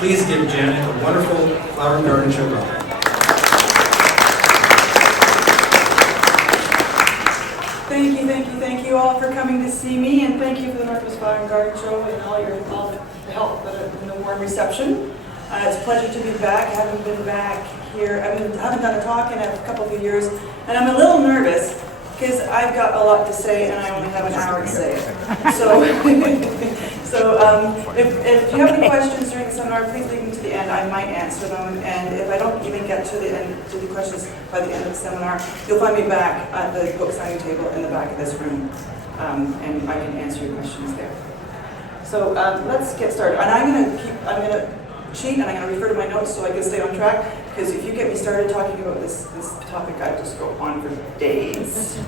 Please give Janet a wonderful flower and garden show welcome. Thank you all for coming to see me, and thank you for the Northwest Flower and Garden Show and all the help and the warm reception. It's a pleasure to be back. I haven't been back here. I haven't done a talk in a couple of years, and I'm a little nervous because I've got a lot to say and I only have an hour to say it. So, if you have any questions during the seminar, please leave them to the end. I might answer them, and if I don't even get to the end to the questions by the end of the seminar, you'll find me back at the book signing table in the back of this room, and I can answer your questions there. So let's get started. And I'm going to cheat and I'm going to refer to my notes so I can stay on track, because if you get me started talking about this topic, I just go on for days.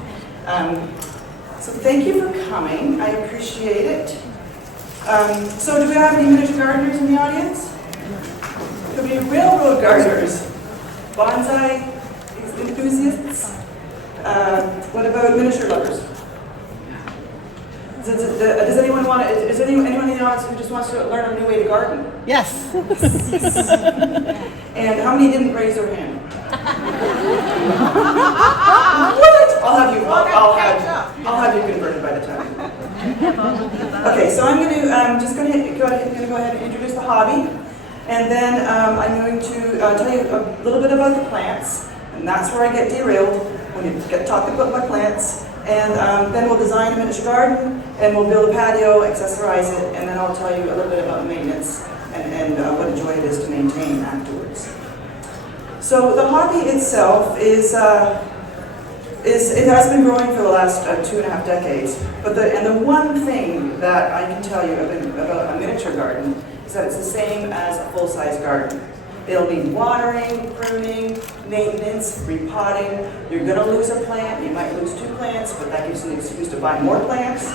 So thank you for coming. I appreciate it. So do we have any miniature gardeners in the audience? Could be railroad gardeners, bonsai enthusiasts. What about miniature lovers? Does anyone want to? Is anyone in the audience who just wants to learn a new way to garden? Yes. And how many didn't raise their hand? What? I'll have you converted by the time. Okay, so I'm going to go ahead and introduce the hobby, and then I'm going to tell you a little bit about the plants, and that's where I get derailed when you get talking about my plants. And then we'll design a miniature garden, and we'll build a patio, accessorize it, and then I'll tell you a little bit about maintenance and what a joy it is to maintain afterwards. So the hobby itself it has been growing for the last 2.5 decades. But the one thing that I can tell you about a miniature garden is that it's the same as a full-size garden. It'll need watering, pruning, maintenance, repotting. You're going to lose a plant. You might lose 2 plants, but that gives you an excuse to buy more plants,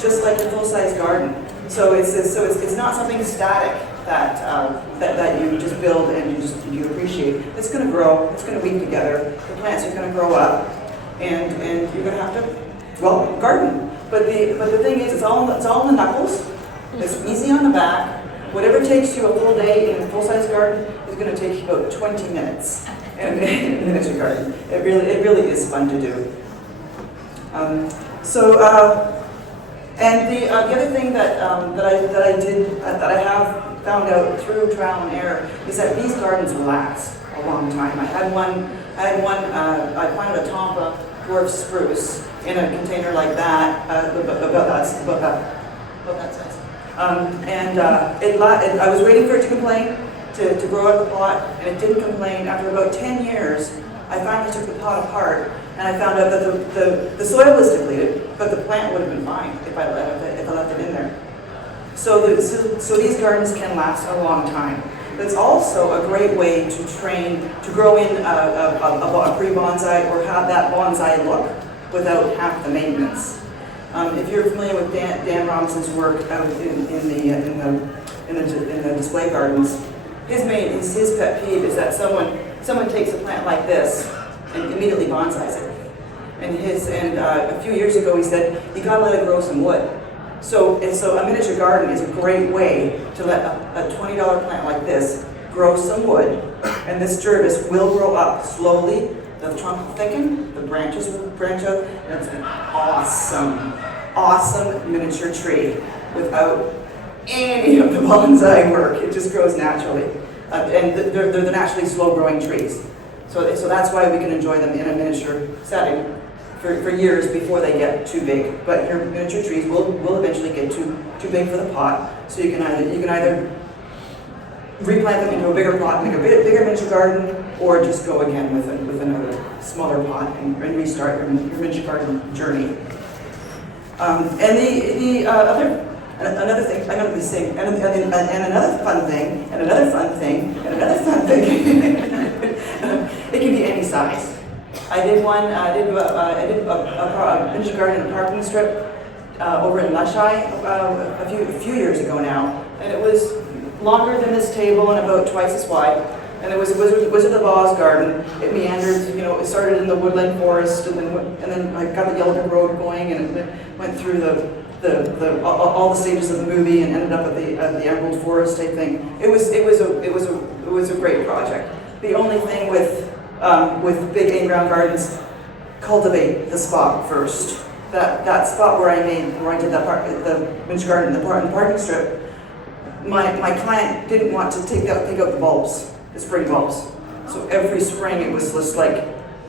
just like a full-size garden. So it's not something static that you just build and you appreciate. It's going to grow. It's going to weave together. The plants are going to grow up, and you're going to have to garden. But the thing is, it's all in the knuckles. It's easy on the back. Whatever takes you a full day in a full-size garden is going to take you about 20 minutes in a miniature garden. It really is fun to do. And the other thing that I have found out through trial and error is that these gardens last a long time. I planted a Tampa dwarf spruce in a container like that, about that size. I was waiting for it to complain, to grow out of the pot, and it didn't complain. After about 10 years, I finally took the pot apart, and I found out that the soil was depleted, but the plant would have been fine if I left it in there. So these gardens can last a long time. But it's also a great way to grow in a pre-bonsai or have that bonsai look without half the maintenance. If you're familiar with Dan Robinson's work out in the display gardens, his pet peeve is that someone takes a plant like this and immediately bonsais it. And a few years ago he said, you gotta let it grow some wood. So a miniature garden is a great way to let a $20 plant like this grow some wood, and this Jervis will grow up slowly. The trunk will thicken, the branches will branch out, and it's an awesome miniature tree without any of the bonsai work. It just grows naturally. And they're naturally slow-growing trees. So that's why we can enjoy them in a miniature setting for years before they get too big. But your miniature trees will eventually get too big for the pot. So you can either replant them into a bigger pot, make a bigger miniature garden, or just go again with another smaller pot and restart your miniature garden journey. Another thing I'm going to be saying, and another fun thing, and another fun thing, and another fun thing. It can be any size. I did a miniature garden in a parking strip over in Lushai a few years ago now, and it was longer than this table and about twice as wide. And it was Wizard of Oz garden. It meandered, it started in the woodland forest, and then I got the yellow brick road going, and it went through all the stages of the movie and ended up at the Emerald Forest type thing. It was a great project. The only thing with big in-ground gardens, cultivate the spot first. That spot where I did the miniature garden, the parking strip. My client didn't want to take out the bulbs, the spring bulbs. So every spring it was just like,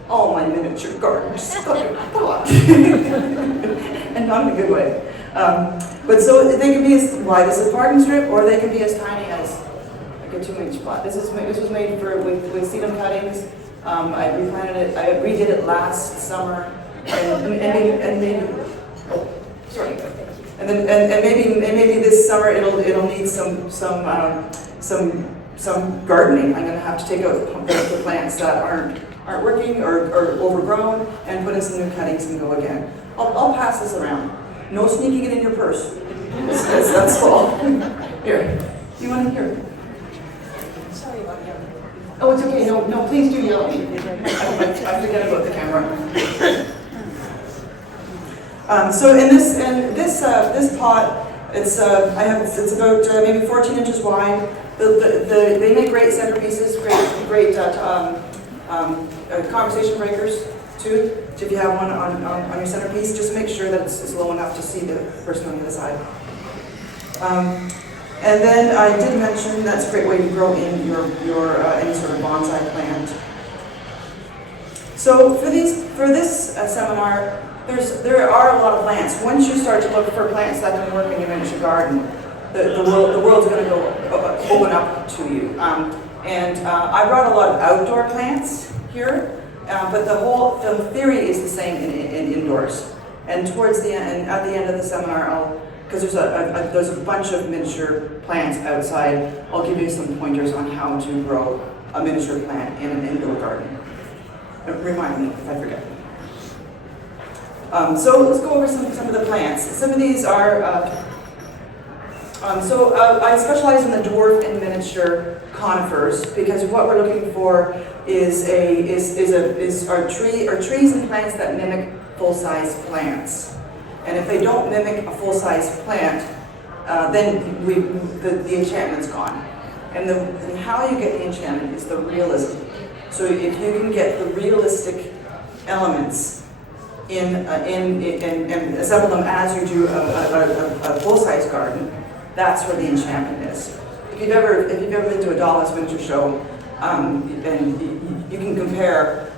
all my miniature gardens got pot. And not in a good way. But so they can be as wide as a parking strip, or they can be as tiny as like a 2-inch pot. This was made with sedum cuttings. I replanted it. I redid it last summer, and maybe oh, sorry. And maybe this summer it'll need some gardening. I'm going to have to take out the plants that aren't working or overgrown and put in some new cuttings and go again. I'll pass this around. No sneaking it in your purse. That's all. Here. You want to hear? Sorry about yelling. Oh, it's okay. No, please do yell at me. I forget about the camera. So in this pot, it's about maybe 14 inches wide. They make great centerpieces, great conversation breakers too. So if you have one on your centerpiece, just make sure that it's low enough to see the person on the other side. And then I did mention that's a great way to grow in your any sort of bonsai plant. So for this seminar, there are a lot of plants. Once you start to look for plants that can work in your miniature garden, the world's going to go open up to you. I brought a lot of outdoor plants here, but the theory is the same in indoors. And towards the end, at the end of the seminar, because there's a bunch of miniature plants outside, I'll give you some pointers on how to grow a miniature plant in an indoor garden. Remind me if I forget. So let's go over some of the plants. Some of these are, I specialize in the dwarf and miniature conifers because what we're looking for is trees and plants that mimic full-size plants. And if they don't mimic a full-size plant, then the enchantment's gone. And how you get the enchantment is the realism. So if you can get the realistic elements and assemble them as you do a full-size garden, that's where the enchantment is. If you've ever been to a dollhouse miniature show, and you can compare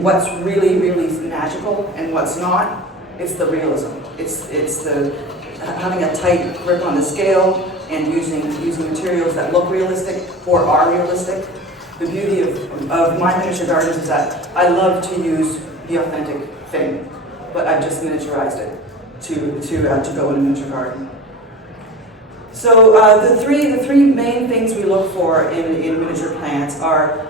what's really magical and what's not. It's the realism. It's the having a tight grip on the scale and using materials that look realistic or are realistic. The beauty of my miniature gardens is that I love to use the authentic thing, but I've just miniaturized it to go in a miniature garden. So the three main things we look for in miniature plants are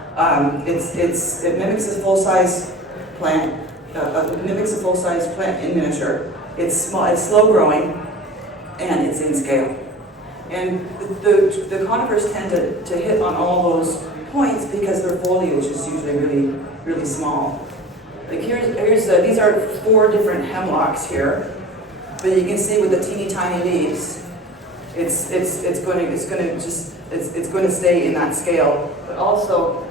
it mimics a full-size plant. Mimics a full-size plant in miniature. It's small, it's slow growing, and it's in scale. And the conifers tend to hit on all those points because their foliage is usually really small. Like these are 4 different hemlocks here, but you can see with the teeny tiny leaves, it's going to stay in that scale. But also,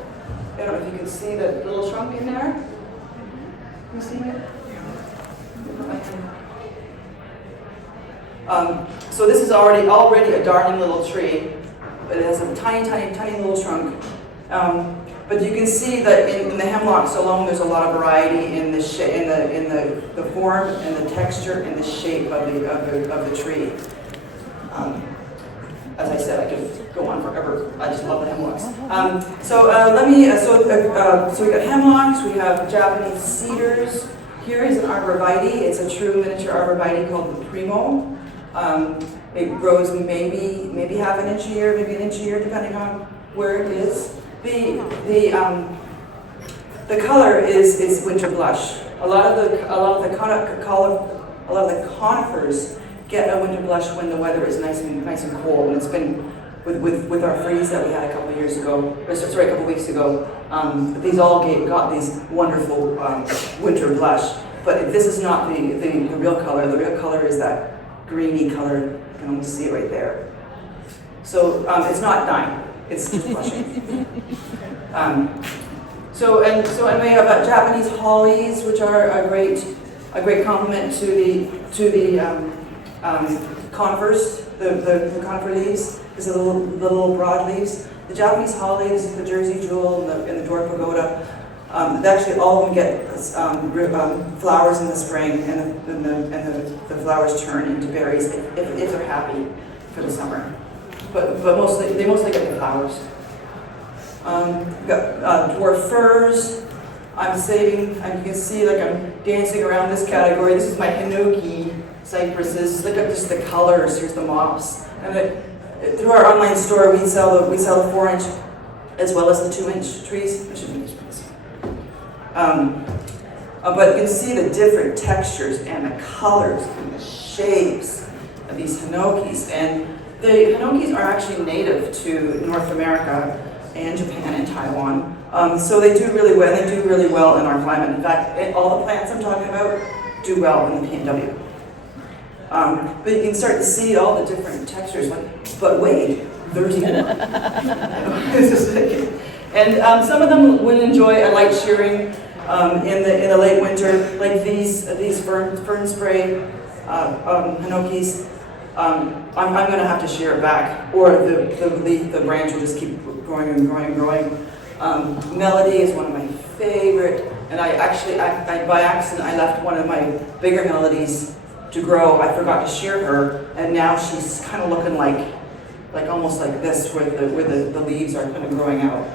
I don't know if you can see the little trunk in there. You see it? So this is already a darling little tree, but it has a tiny little trunk. But you can see that in the hemlocks alone, there's a lot of variety in the form and the texture and the shape of the tree. As I said, I could go on forever. I just love the hemlocks. So we got hemlocks. We have Japanese cedars. Here is an arborvitae. It's a true miniature arborvitae called the Primo. It grows maybe half an inch a year, maybe an inch a year, depending on where it is. The color is winter blush. A lot of the conifers get a winter blush when the weather is nice and cold. And it's been with our freeze that we had a couple weeks ago. These all got these wonderful winter blush. But this is not the real color. The real color is that greeny color. You can almost see it right there. So it's not dying, it's just blushing. So we have Japanese hollies, which are a great complement to the conifers, the conifer leaves. These are the little broad leaves. The Japanese holly, this is the Jersey jewel and the dwarf pagoda. Actually, all of them get flowers in the spring, and the flowers turn into berries if they're happy for the summer. But they mostly get the flowers. We've got dwarf firs. I'm saving, and you can see like I'm dancing around this category. This is my hinoki cypresses. Look at just the colors. Here's the moss. And through our online store, we sell the 4-inch as well as the 2-inch trees. I should make this. But you can see the different textures and the colors and the shapes of these hinokis. And the hinokis are actually native to North America and Japan and Taiwan. So they do really well. They do really well in our climate. In fact, all the plants I'm talking about do well in the PNW. But you can start to see all the different textures. But wait, there's more. And some of them would enjoy a light shearing in the late winter, like these fern spray hinokis. I'm going to have to shear it back, or the branch will just keep growing and growing and growing. Melody is one of my favorite, and I by accident I left one of my bigger melodies to grow. I forgot to shear her, and now she's kind of looking like almost like this, where the leaves are kind of growing out.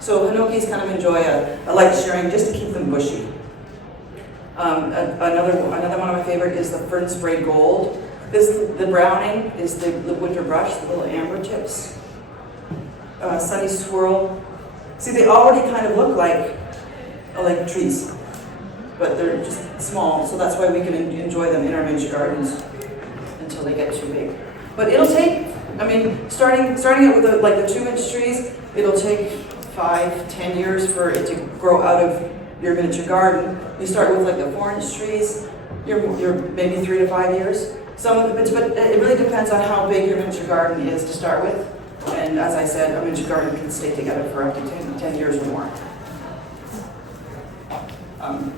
So hinokis kind of enjoy a light shearing just to keep them bushy. Another one of my favorite is the fern spray gold. The browning is the winter brush, the little amber tips. Sunny swirl. See, they already kind of look like trees, but they're just small, so that's why we can enjoy them in our miniature gardens until they get too big. But it'll take, starting out with the 2-inch trees, it'll take 5-10 years for it to grow out of your miniature garden. You start with the 4-inch trees, you're maybe 3 to 5 years. But it really depends on how big your miniature garden is to start with. And as I said, a miniature garden can stay together for up to 10 years or more.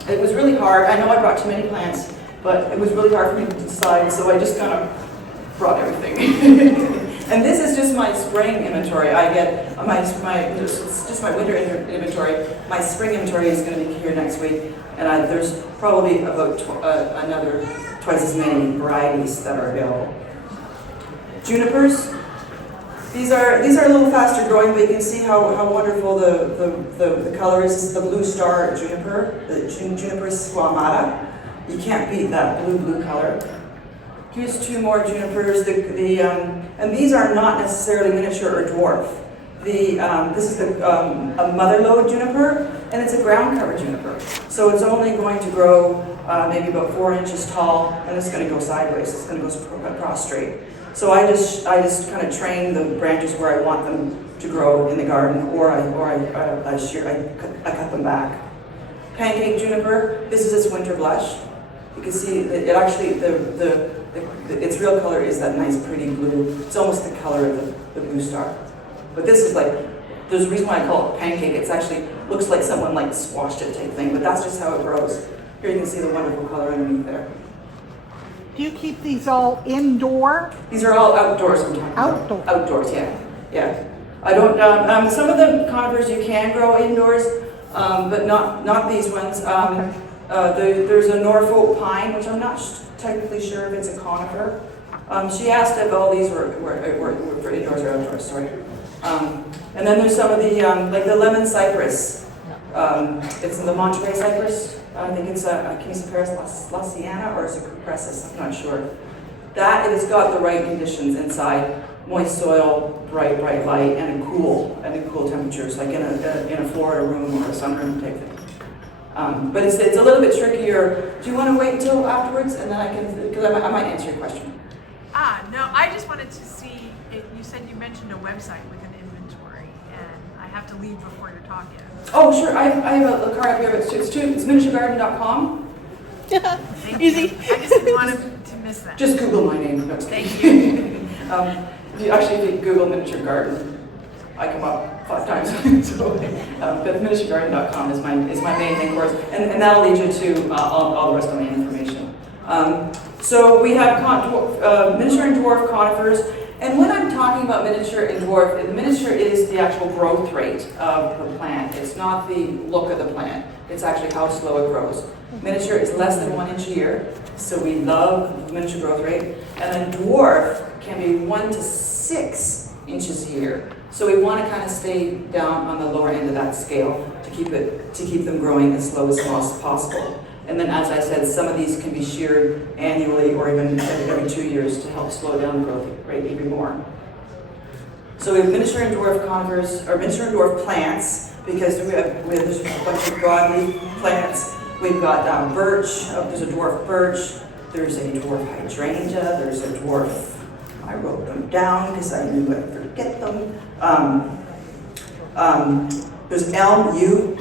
It was really hard. I know I brought too many plants, but it was really hard for me to decide, so I just kind of brought everything. And this is just my spring inventory. I get it's just my winter inventory. My spring inventory is going to be here next week, and there's probably about another twice as many varieties that are available. Junipers. These are a little faster growing, but you can see how wonderful the color is. This is the blue star juniper, the Juniper squamata. You can't beat that blue color. Here's 2 more junipers. And these are not necessarily miniature or dwarf. This is a mother lode juniper, and it's a ground cover juniper. So it's only going to grow maybe about 4 inches tall, and it's going to go sideways. It's going to go across straight. So I just kind of train the branches where I want them to grow in the garden, or I cut them back. Pancake juniper. This is its winter blush. You can see it actually its real color is that nice pretty blue. It's almost the color of the blue star. But this is there's a reason why I call it pancake. It's actually looks like someone squashed it type thing, but that's just how it grows. Here you can see the wonderful color underneath there. Do you keep these all indoor? These are all outdoors. Outdoor. Outdoors, yeah. I don't. Some of the conifers you can grow indoors, but not these ones. There's a Norfolk pine, which I'm not technically sure if it's a conifer. She asked if all these were for indoors or outdoors. Sorry. And then there's some of the the lemon cypress. It's the Monterey cypress. I think it's a Chemisiparis lasiana or is it cupressus? I'm not sure. That it has got the right conditions inside: moist soil, bright light, and a cool temperatures, like in a Florida room or a sunroom type thing. But it's a little bit trickier. Do you want to wait until afterwards, and then I can, because I might answer your question. No, I just wanted to see, you said you mentioned a website with an inventory, and I have to leave before you're talking. Oh, sure, I have a card up here, but it's miniaturegarden.com. Thank Easy. You. I just didn't want to missed that. Just Google my name. No, Thank you. if you Google miniature garden, I come up 5 times. So, but miniaturegarden.com is my main thing, of course, and that'll lead you to all the rest of my information. So we have miniature and dwarf conifers, and when I'm talking about miniature and dwarf, the miniature is the actual growth rate of the plant. It's not the look of the plant. It's actually how slow it grows. Miniature is less than 1 inch a year, so we love the miniature growth rate. And then dwarf can be 1 to 6 inches a year. So we want to kind of stay down on the lower end of that scale to keep them growing as slow as possible. And then, as I said, some of these can be sheared annually or even every 2 years to help slow down the growth rate even more. So we have miniature and dwarf conifers, or miniature and dwarf plants, because there's a bunch of broadleaf plants. We've got birch, there's a dwarf birch, there's a dwarf hydrangea, there's a dwarf, I wrote them down because I knew I'd forget them. There's elm, yew,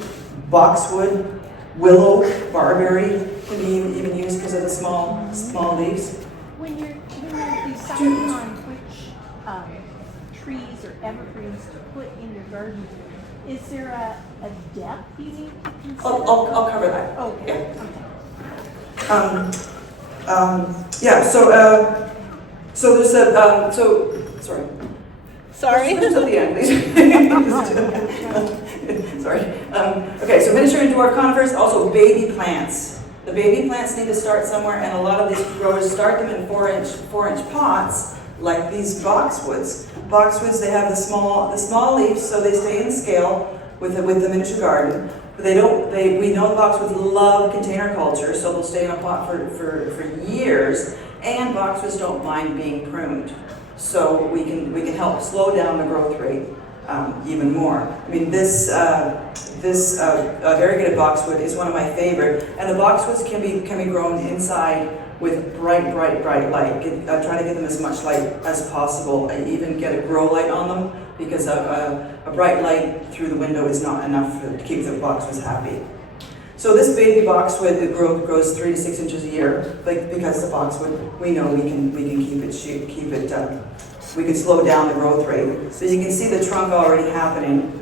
boxwood, willow, barberry can be even used because of the small leaves. When you're deciding on which trees or evergreens to put in your garden, is there a depth you need to consider? I'll cover that. Okay. Yeah. So there's a sorry. Sorry. Just at the end, please. Sorry. Okay, so miniature and dwarf conifers, also baby plants. The baby plants need to start somewhere, and a lot of these growers start them in 4-inch pots, like these boxwoods. Boxwoods, they have the small leaves, so they stay in scale with the miniature garden. But we know boxwoods love container culture, so they'll stay in a pot for years. And boxwoods don't mind being pruned, so we can help slow down the growth rate even more. I mean, this variegated boxwood is one of my favorite, and the boxwoods can be grown inside with bright light. Try to get them as much light as possible. I even get a grow light on them because a bright light through the window is not enough to keep the boxwoods happy. So this baby boxwood grows 3 to 6 inches a year, because the boxwood, we know we can we can slow down the growth rate. So you can see the trunk already happening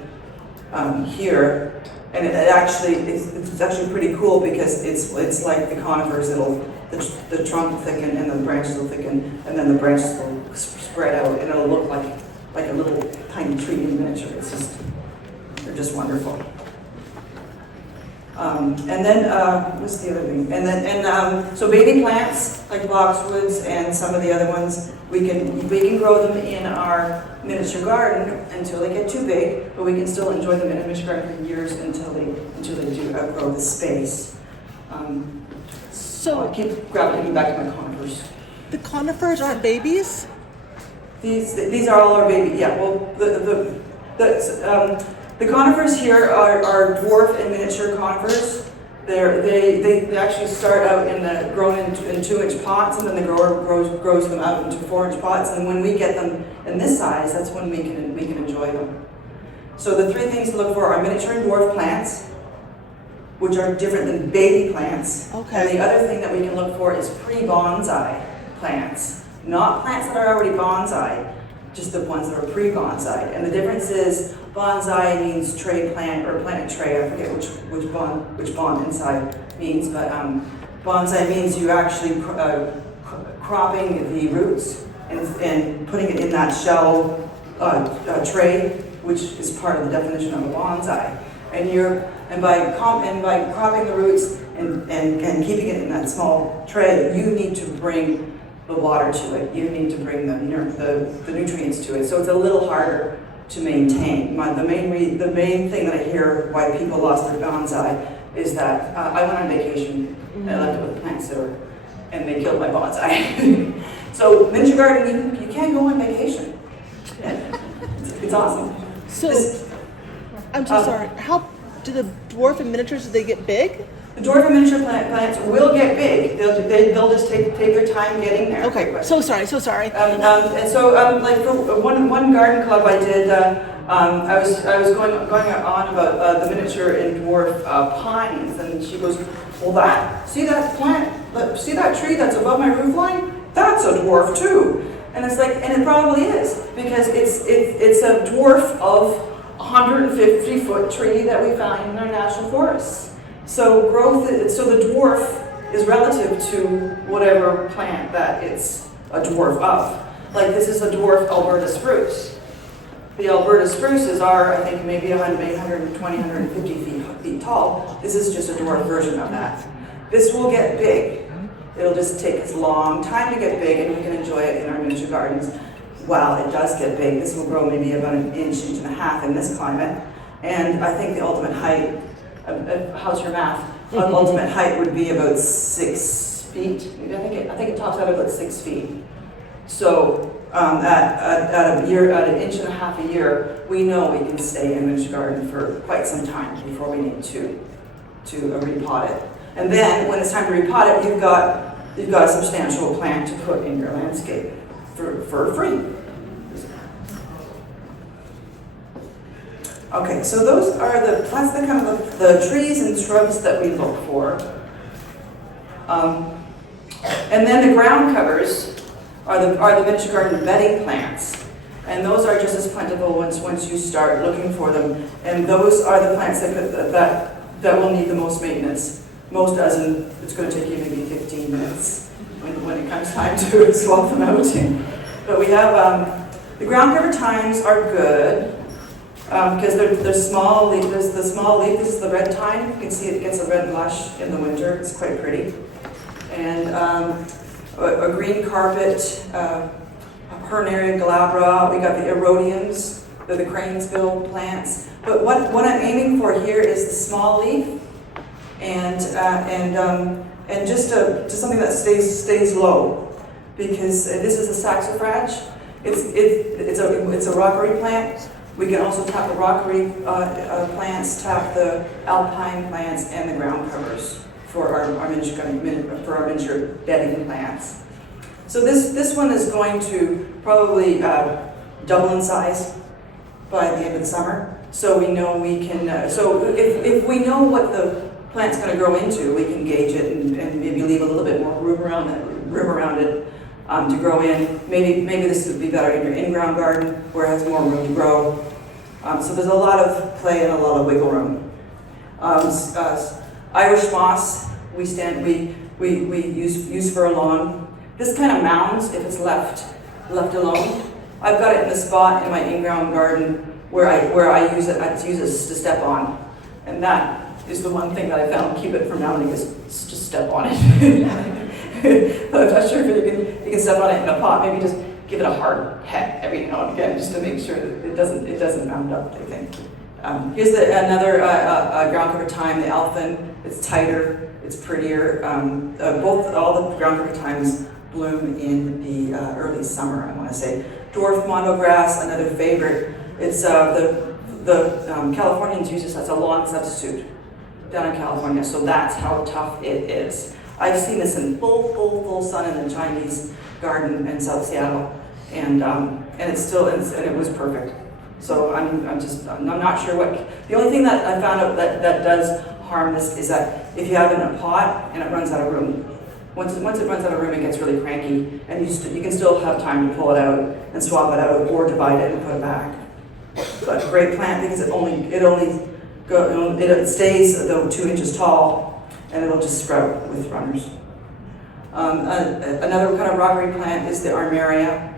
here, and it's actually pretty cool because it's like the conifers. The trunk will thicken and the branches will thicken, and then the branches will spread out, and it'll look like a little tiny tree in miniature. They're just wonderful. And then what's the other thing? So baby plants like boxwoods and some of the other ones, we can grow them in our miniature garden until they get too big, but we can still enjoy them in a miniature garden for years until they do outgrow the space. So I'll keep gravitating back to my conifers. the conifers aren't babies? These are all our baby. Yeah. Well, the conifers here are dwarf and miniature conifers. They actually start out grown in 2-inch pots, and then the grower grows them out into 4-inch pots. And when we get them in this size, that's when we can enjoy them. So the 3 things to look for are miniature and dwarf plants, which are different than baby plants. Okay. And the other thing that we can look for is pre-bonsai plants, not plants that are already bonsai, just the ones that are pre-bonsai. And the difference is bonsai means tray plant or plant tray. I forget which bond inside means, but bonsai means you actually cropping the roots and putting it in that shallow tray, which is part of the definition of a bonsai. And by cropping the roots and keeping it in that small tray, you need to bring the water to it. You need to bring the nutrients to it. So it's a little harder to maintain. The main thing that I hear why people lost their bonsai is that I went on vacation and I left it with the plant sitter, and they killed my bonsai. So miniature gardening, you can't go on vacation. It's awesome. So I'm so sorry. How do the dwarf and miniatures, do they get big? The dwarf and miniature plants will get big. They'll just take their time getting there. Okay. So sorry. And so, like for one garden club I did, I was going on about the miniature and dwarf pines, and she goes, "Well, see that plant, see that tree that's above my roof line? that's a dwarf too. And it's like, and it probably is, because it's a dwarf of a 150-foot tree that we found in our national forests. So so the dwarf is relative to whatever plant that it's a dwarf of. Like this is a dwarf Alberta spruce. The Alberta spruces are, I think, maybe 120, 150 feet tall. This is just a dwarf version of that. This will get big. It'll just take us a long time to get big, and we can enjoy it in our miniature gardens. While it does get big, this will grow maybe about an inch and a half in this climate. And I think the ultimate height, how's your math? Ultimate height would be about 6 feet. I think it tops out about 6 feet. So at an inch and a half a year, we know we can stay in a miniature garden for quite some time before we need to repot it. And then when it's time to repot it, you've got a substantial plant to put in your landscape for free. Okay, so that's the kind of the trees and shrubs that we look for. And then the ground covers are the miniature garden bedding plants. And those are just as plentiful once you start looking for them. And those are the plants that will need the most maintenance. Most as in, it's going to take you maybe 15 minutes when it comes time to swap them out. But we have, the ground cover thymes are good because they're small leaf. There's the small leaf, this is the red thyme. You can see it gets a red blush in the winter. It's quite pretty. And a green carpet, a Hernaria glabra. We got the erodiums, they're the cranesbill plants. But what I'm aiming for here is the small leaf. And just something that stays low, because this is a saxifrage. It's a rockery plant. We can also tap the rockery plants, tap the alpine plants, and the ground covers for our miniature bedding plants. So this one is going to probably double in size by the end of the summer. So we know we can. So if we know what the plant's going to grow into, we can gauge it and maybe leave a little bit more room around it to grow in. Maybe this would be better in your in-ground garden where it has more room to grow. So there's a lot of play and a lot of wiggle room. Irish moss we use for a lawn. This kind of mounds if it's left alone. I've got it in a spot in my in-ground garden where I use it to step on, and that is the one thing that I found keep it from mounting is just step on it. I'm not sure if you can step on it in a pot. Maybe just give it a hard peck every now and again just to make sure that it doesn't mound up. I think. Here's another ground cover thyme, the elfin. It's tighter, it's prettier. All the ground cover thymes bloom in the early summer. I want to say dwarf mondograss, another favorite. It's the Californians use this as a lawn substitute down in California, so that's how tough it is. I've seen this in full sun in the Chinese garden in South Seattle, and it was perfect. So I'm not sure what. The only thing that I found out that does harm this is that if you have it in a pot and it runs out of room, once it runs out of room, it gets really cranky, and you can still have time to pull it out and swap it out or divide it and put it back. But a great plant because it stays though 2 inches tall, and it'll just sprout with runners. Another kind of rockery plant is the armeria.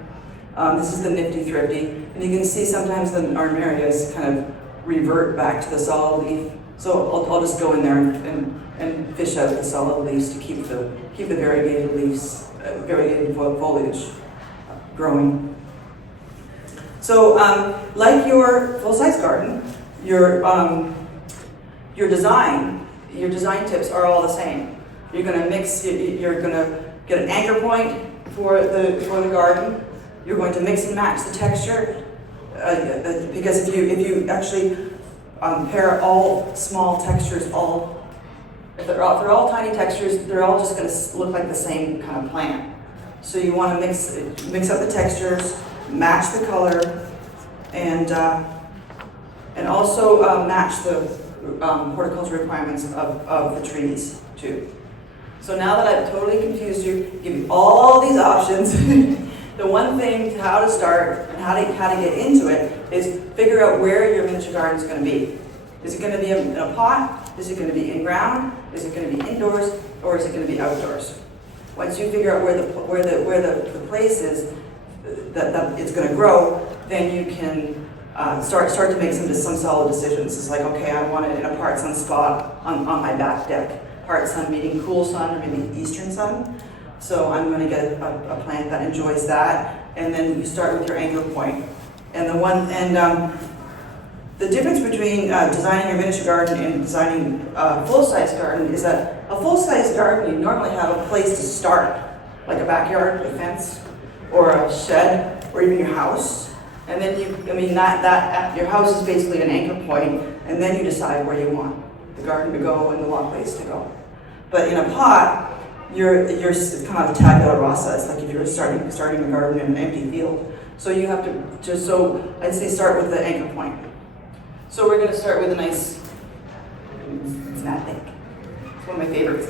This is the nifty thrifty, and you can see sometimes the armerias kind of revert back to the solid leaf. So I'll just go in there and fish out the solid leaves to keep the variegated leaves, variegated foliage growing. So like your full-size garden, your design tips are all the same. You're going to mix. You're going to get an anchor point for the garden. You're going to mix and match the texture because if you actually pair all small textures, if they're all tiny textures, they're all just going to look like the same kind of plant. So you want to mix up the textures, match the color, and also match the horticulture requirements of the trees too. So now that I've totally confused you, give you all these options, the one thing to how to start and how to get into it is figure out where your miniature garden is going to be. Is it going to be in a pot? Is it going to be in ground? Is it going to be indoors? Or is it going to be outdoors? Once you figure out where the place is that it's going to grow, then you can start to make some solid decisions. It's like, okay, I want it in a part sun spot on my back deck. Part sun meaning cool sun or maybe eastern sun. So I'm going to get a plant that enjoys that, and then you start with your anchor point. And the difference between designing your miniature garden and designing a full-size garden is that a full-size garden, you normally have a place to start, like a backyard, a fence, or a shed, or even your house. And then your house is basically an anchor point, and then you decide where you want the garden to go and the walk place to go. But in a pot, you're kind of tabula rasa. It's like if you're starting a garden in an empty field. So you have to I'd say start with the anchor point. So we're going to start with a nice, it's not thick. It's one of my favorites.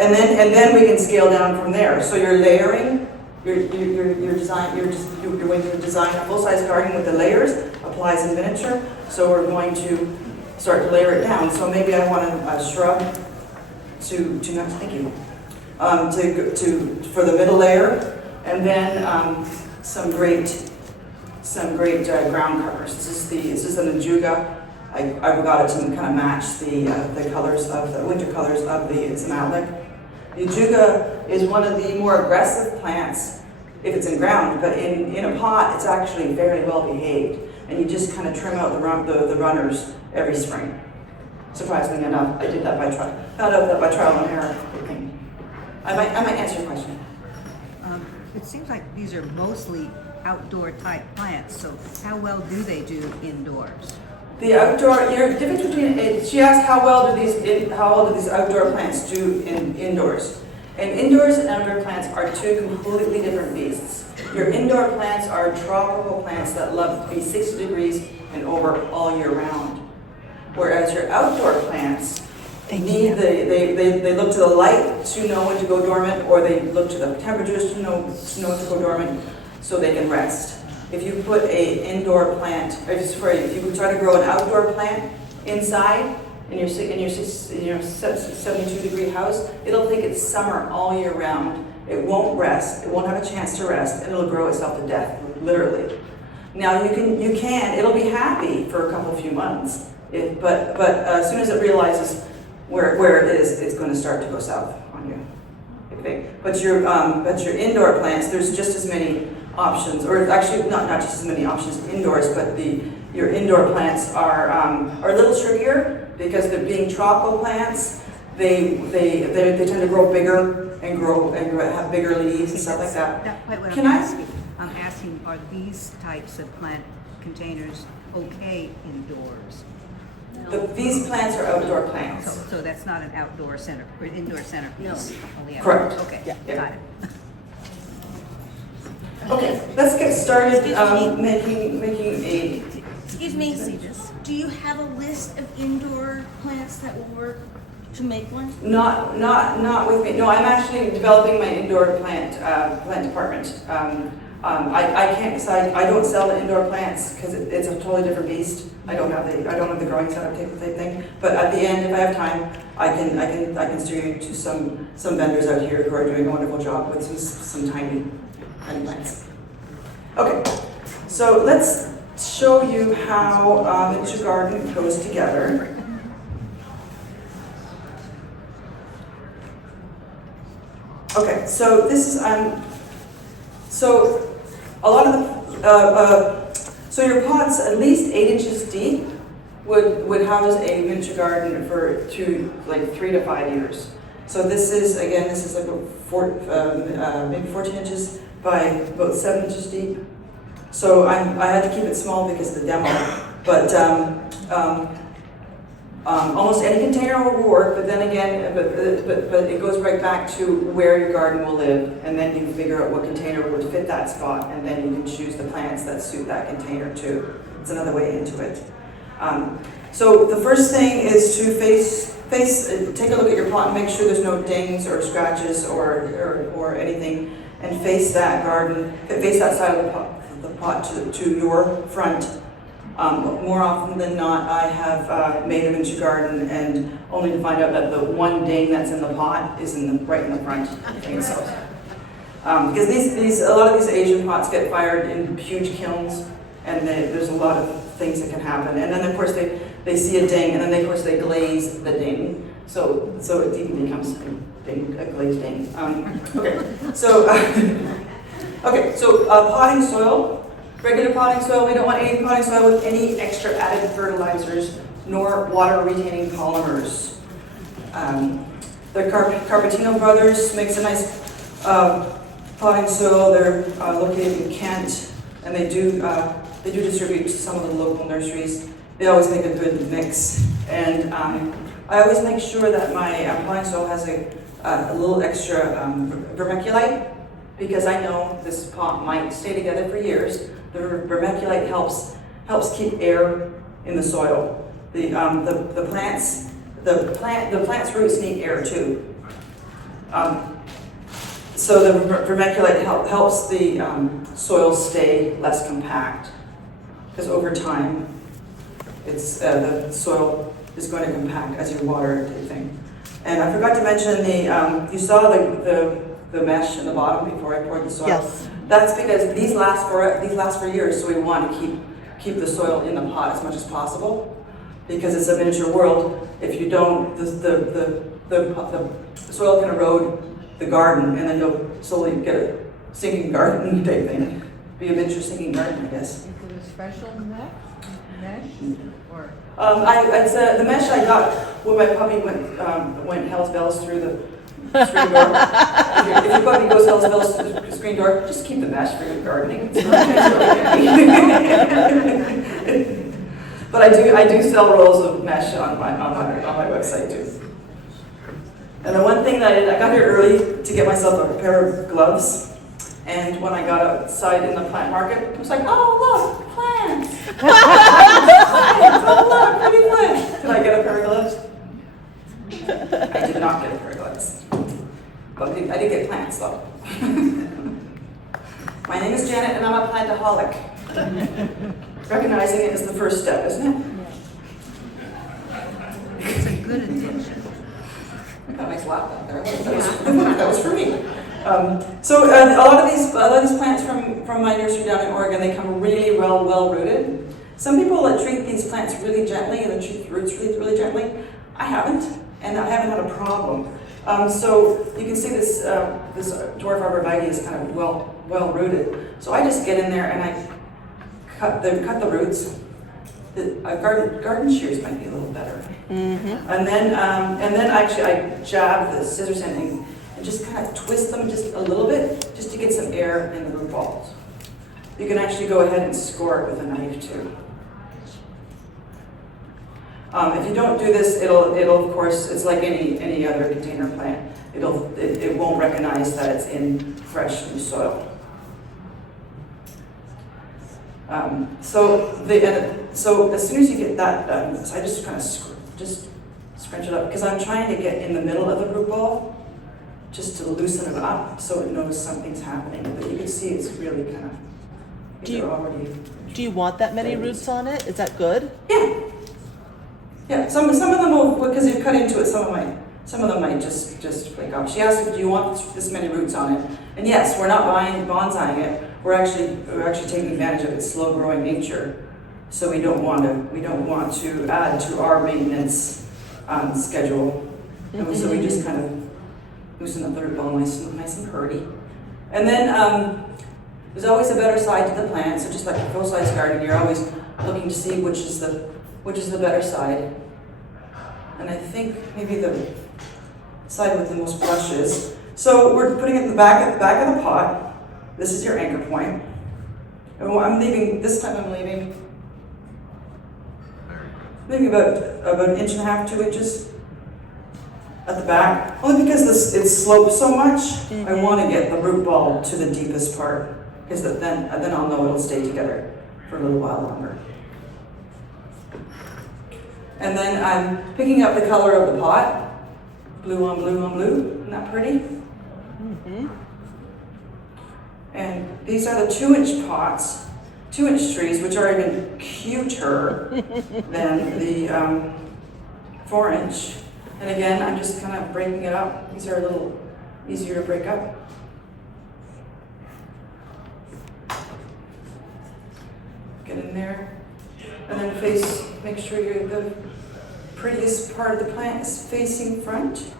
And then we can scale down from there. So you're layering. You're going to design a full-size garden with the layers. Applies in miniature. So we're going to start to layer it down. So maybe I want a shrub for the middle layer, and then some great ground covers. This is the Najuga. I got it to kind of match the colors of the winter colors of the Samalik. The Najuga is one of the more aggressive plants if it's in ground, but in a pot it's actually very well behaved, and you just kind of trim out the runners every spring. Surprisingly enough, I did that by trial. Found out that by trial and error. I might answer your question. It seems like these are mostly outdoor type plants, so how well do they do indoors? The difference between she asked how well do these outdoor plants do indoors. And indoors and outdoor plants are two completely different beasts. Your indoor plants are tropical plants that love to be 60 degrees and over all year round. Whereas your outdoor plants they look to the light to know when to go dormant, or they look to the temperatures to know when to go dormant, so they can rest. If you put if you try to grow an outdoor plant inside in your 72-degree house, it'll think it's summer all year round. It won't rest. It won't have a chance to rest, and it'll grow itself to death, literally. Now it'll be happy for a few months, but as soon as it realizes where it is, it's going to start to go south on you. Okay, but your indoor plants, there's just as many options, or actually not just as many options indoors, but your indoor plants are a little trickier because they're being tropical plants. They tend to grow bigger and have bigger leaves and stuff like that. That's quite what I'm asking. I'm asking, are these types of plant containers okay indoors? These plants are outdoor plants. So that's not an outdoor or indoor centerpiece? No. Correct. Okay, Yeah. got it. Okay, let's get started making a. Excuse me, do you have a list of indoor plants that will work to make one? Not with me. No, I'm actually developing my indoor plant department. I can't decide. I don't sell the indoor plants because it's a totally different beast. I don't have the growing setup type thing. But at the end, if I have time, I can steer you to some vendors out here who are doing a wonderful job with some tiny plants. Okay, so let's show you how a miniature garden goes together. Okay, so this is so a lot of the so your pots at least 8 inches deep would house a miniature garden for 3 to 5 years. So this is like maybe 14 inches by about 7 inches deep. So I had to keep it small because of the demo, but almost any container will work. But then again, but it goes right back to where your garden will live, and then you can figure out what container would fit that spot, and then you can choose the plants that suit that container too. It's another way into it. So the first thing is to take a look at your pot and make sure there's no dings or scratches or anything, and face that garden, face that side of the pot to your front. More often than not, I have made a miniature garden and only to find out that the one ding that's in the pot is right in the front. Because a lot of these Asian pots get fired in huge kilns, and there's a lot of things that can happen. And then of course they see a ding, and then of course they glaze the ding, so it even becomes a glazed ding. Potting soil. Regular potting soil, we don't want any potting soil with any extra added fertilizers nor water retaining polymers. The Carpentino brothers makes a nice potting soil. They're located in Kent, and they do distribute to some of the local nurseries. They always make a good mix, and I always make sure that my potting soil has a little extra vermiculite, because I know this pot might stay together for years. The vermiculite helps keep air in the soil. The plant's roots need air too. So the vermiculite helps the soil stay less compact, because over time, the soil is going to compact as you water everything. And I forgot to mention you saw the mesh in the bottom before I poured the soil. Yes. That's because these last for years, so we want to keep the soil in the pot as much as possible, because it's a miniature world. If you don't, the soil can erode the garden, and then you'll slowly get a sinking garden type thing. Be a miniature sinking garden, I guess. Is it a special mesh or? The mesh I got when my puppy went hell's bells through the screen door. If your puppy goes hell's bells through the screen door, just keep the mesh for your gardening. But I do sell rolls of mesh on my website too. And the one thing that I got here early to get myself a pair of gloves, and when I got outside in the plant market, I was like, oh look, plants! Oh look, pretty plants! Did I get a pair of gloves? I did not get a pair of gloves. But I did get plants though. My name is Janet, and I'm a plantaholic. Recognizing it is the first step, isn't it? It's a good addition. I got a nice laugh out there. That was for me. So a lot of these plants from my nursery down in Oregon, they come really well rooted. Some people treat these plants really gently and treat the roots really gently. I haven't, and I haven't had a problem. So you can see this dwarf arborvitae is kind of well rooted. So I just get in there and I cut the roots. Garden shears might be a little better. Mm-hmm. And then actually I jab the scissors in and just kind of twist them just a little bit, just to get some air in the root balls. You can actually go ahead and score it with a knife too. If you don't do this, it'll of course, it's like any other container plant. It won't recognize that it's in fresh new soil. So as soon as you get that done, so I just kind of just scrunch it up, because I'm trying to get in the middle of the root ball, just to loosen it up so it knows something's happening. But you can see it's really kind of. Do you want that many roots on it? Is that good? Yeah. Yeah. Some of them will, because you've cut into it. Some of them might just break off. She asked, "Do you want this many roots on it?" And yes, we're not bonsaiing it. We're actually taking advantage of its slow growing nature. So we don't want to add to our maintenance schedule. And so we just kind of loosen up the root ball nice and pretty. And then there's always a better side to the plant. So just like a full-size garden, you're always looking to see which is the better side. And I think maybe the side with the most brushes. So we're putting it in the back of the pot. This is your anchor point. And I'm leaving about an inch and a half, 2 inches at the back. Only because it slopes so much, I want to get the root ball to the deepest part, because then I'll know it'll stay together for a little while longer. And then I'm picking up the color of the pot. Blue on blue on blue. Isn't that pretty? And these are the 2-inch pots, 2-inch trees, which are even cuter than the 4-inch. And again, I'm just kind of breaking it up. These are a little easier to break up. Get in there. And then make sure the prettiest part of the plant is facing front.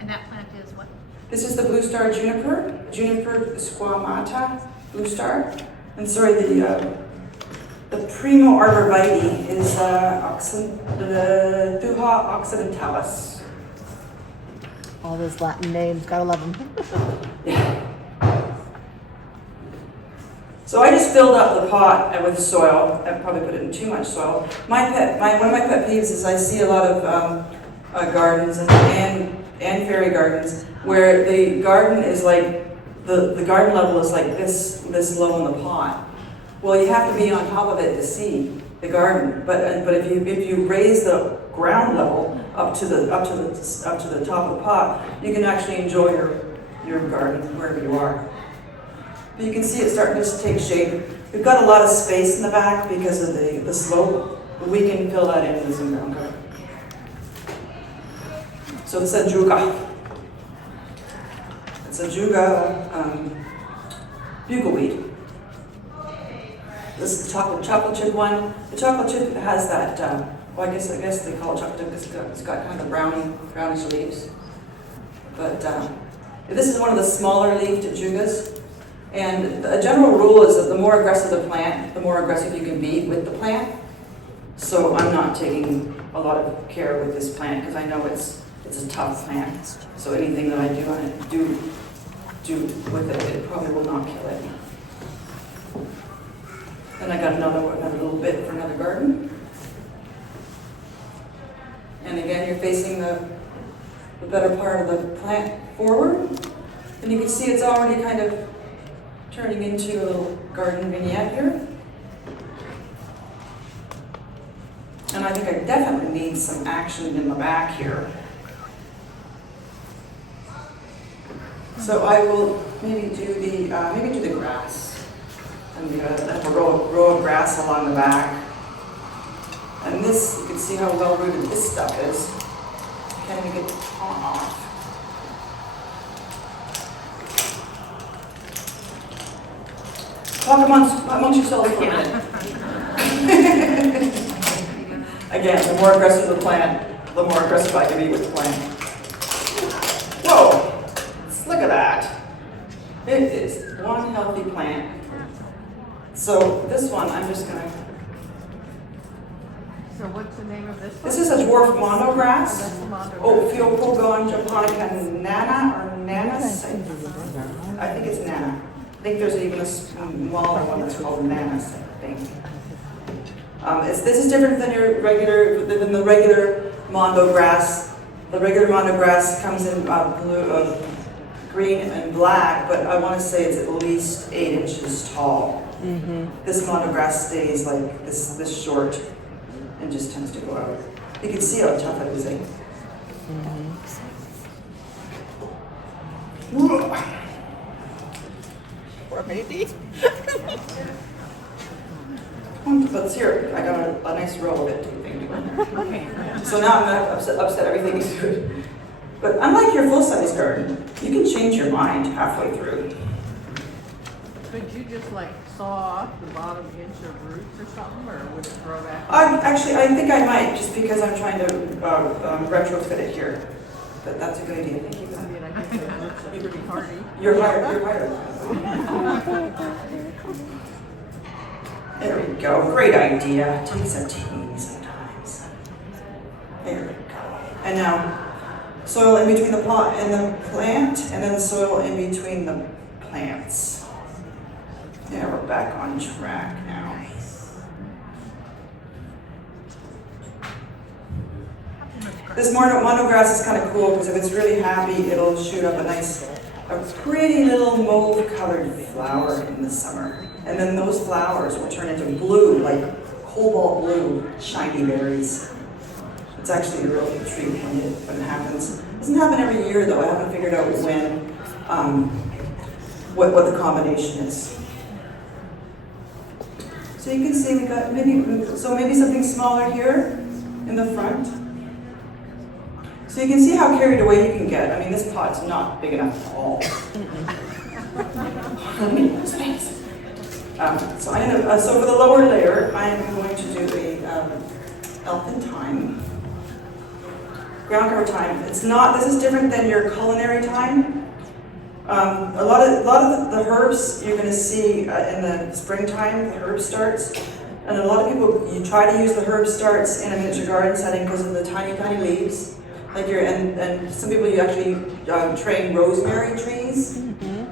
And that plant is what? This is the blue star juniper squamata, blue star. And sorry, the primo arborvitae is the Thuja occidentalis. All those Latin names, gotta love them. So I just filled up the pot with soil. I probably put it in too much soil. One of my pet peeves is I see a lot of gardens and fairy gardens where the garden is like the garden level is like this low in the pot. Well, you have to be on top of it to see the garden. But if you raise the ground level up to the top of the pot, you can actually enjoy your garden wherever you are. But you can see it starting to take shape. We've got a lot of space in the back because of the slope, but we can fill that in with some ground cover. So it's a juga. It's a juga bugleweed. This is the chocolate chip one. The chocolate chip has that, I guess they call it chocolate chip because it's got kind of brownish leaves. But this is one of the smaller leafed jugas. And a general rule is that the more aggressive the plant, the more aggressive you can be with the plant. So I'm not taking a lot of care with this plant because I know it's a tough plant. So anything that I do with it, it probably will not kill it. Then I got another little bit for another garden. And again, you're facing the better part of the plant forward. And you can see it's already kind of turning into a little garden vignette here. And I think I definitely need some action in the back here. So I will maybe do the grass. I'm gonna have a row of grass along the back. And this, you can see how well rooted this stuff is. Can't even get the top off. Talk amongst yourselves for a minute. Again, the more aggressive the plant, the more aggressive I can be with the plant. Whoa! Look at that. It is one healthy plant. So this one, I'm just gonna. So what's the name of this one? This is a dwarf mondo grass. That's the mondo Ophiophogon japonica nana or nanus. I think it's nana. I think there's even a smaller one that's called nanus, I think. This is different than the regular mondo grass. The regular mondo grass comes in green and black, but I want to say it's at least 8 inches tall. This mondo grass stays like this short and just tends to go out. You can see how tough it is. Poor baby. Let's hear it. I got a nice roll of it. So now I'm not upset. Everything is good. But unlike your full-size garden, you can change your mind halfway through. Could you just like saw off the bottom inch of roots or something, or would it grow back? Actually, I think I might, just because I'm trying to retrofit it here. But that's a good idea. Thank you. I mean, I guess it looks pretty hardy. You're hired. There we go. Great idea. Takes a team sometimes. There we go. And now, soil in between the pot and the plant, and then soil in between the plants. Yeah, we're back on track now. This mono grass is kind of cool because if it's really happy, it'll shoot up a pretty little mauve-colored flower in the summer. And then those flowers will turn into blue, like cobalt blue, shiny berries. It's actually a real treat when it happens. It doesn't happen every year though. I haven't figured out when, what the combination is. So you can see we got maybe something smaller here in the front. So you can see how carried away you can get. I mean, this pot's not big enough at all. So for the lower layer, I am going to do a elfin thyme. Ground cover thyme. This is different than your culinary thyme. A lot of the herbs you're going to see in the springtime, the herb starts. And a lot of people, you try to use the herb starts in a miniature garden setting because of the tiny, tiny leaves. And some people, you actually train rosemary trees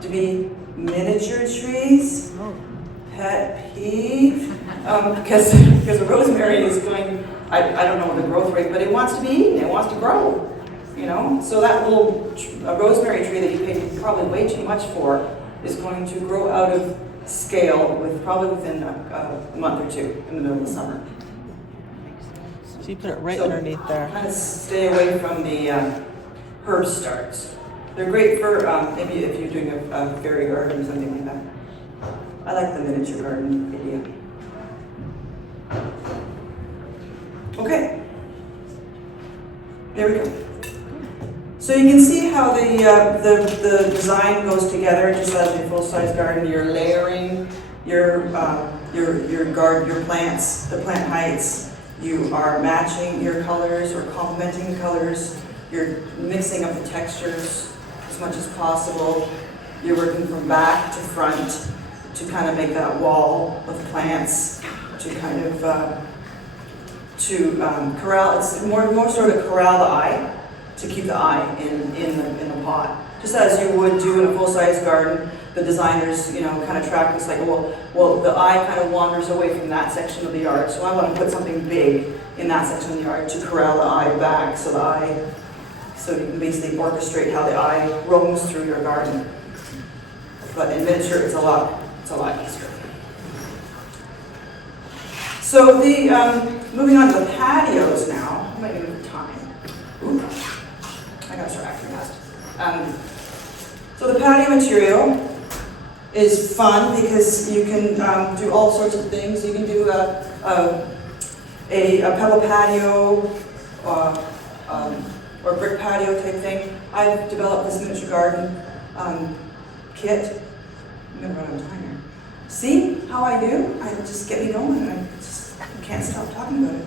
to be miniature trees. Pet peeve. Because the rosemary is going, I don't know the growth rate, but it wants to be eaten, it wants to grow. So that little rosemary tree that you paid probably way too much for is going to grow out of scale probably within a month or two in the middle of the summer. So you put it right underneath there. Kind of stay away from the herb starts. They're great for maybe if you're doing a fairy garden or something like that. I like the miniature garden idea. Okay. There we go. So you can see how the design goes together, just as a full-size garden. You're layering your plants, the plant heights. You are matching your colors or complementing the colors. You're mixing up the textures as much as possible. You're working from back to front to kind of make that wall of plants to kind of corral. It's more sort of corral the eye, to keep the eye in the pot. Just as you would do in a full-size garden, the designers, kind of track this like, well, the eye kind of wanders away from that section of the yard, so I want to put something big in that section of the yard to corral the eye back, so you can basically orchestrate how the eye roams through your garden. But in miniature, it's a lot easier. So moving on to the patios now. I might need the time. Ooh. I gotta start acting fast. So the patio material is fun because you can do all sorts of things. You can do a pebble patio or brick patio type thing. I've developed this miniature garden kit. I'm gonna run out of time here. See how I do? I just get me going and I just can't stop talking about it.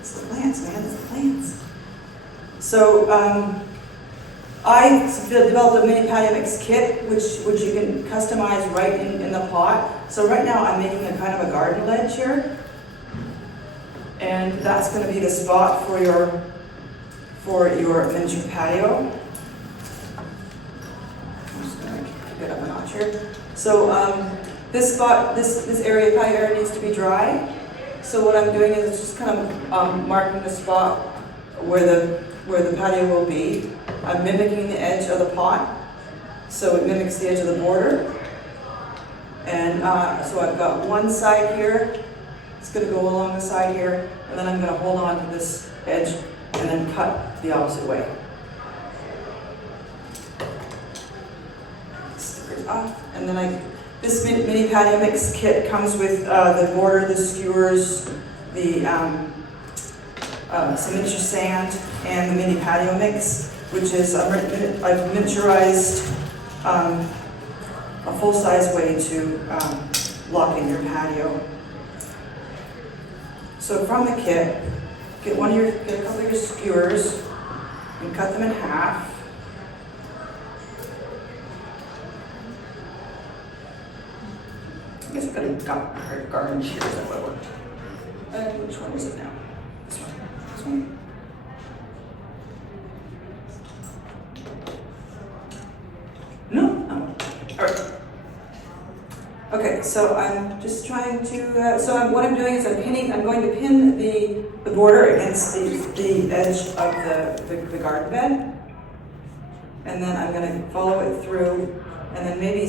It's the plants, man, it's the plants. So I developed a Mini Patio Mix Kit, which you can customize right in the pot. So right now I'm making a kind of a garden ledge here. And that's going to be the spot for your miniature patio. I'm just going to get up a notch here. So this patio area needs to be dry. So what I'm doing is just kind of marking the spot where the patio will be. I'm mimicking the edge of the pot, so it mimics the edge of the border. And so I've got one side here. It's going to go along the side here, and then I'm going to hold on to this edge and then cut the opposite way. Stickers off, and then this Mini Patio Mix Kit comes with the border, the skewers, the some miniature sand, and the Mini Patio Mix, which is I've miniaturized a full-size way to lock in your patio. So from the kit, get a couple of your skewers and cut them in half. I guess I've got a garden shears that would work. Which one is it now? This one. This one. No? Oh. All right. Okay, so I'm just trying to, what I'm doing is I'm going to pin the border against the edge of the garden bed. And then I'm going to follow it through and then maybe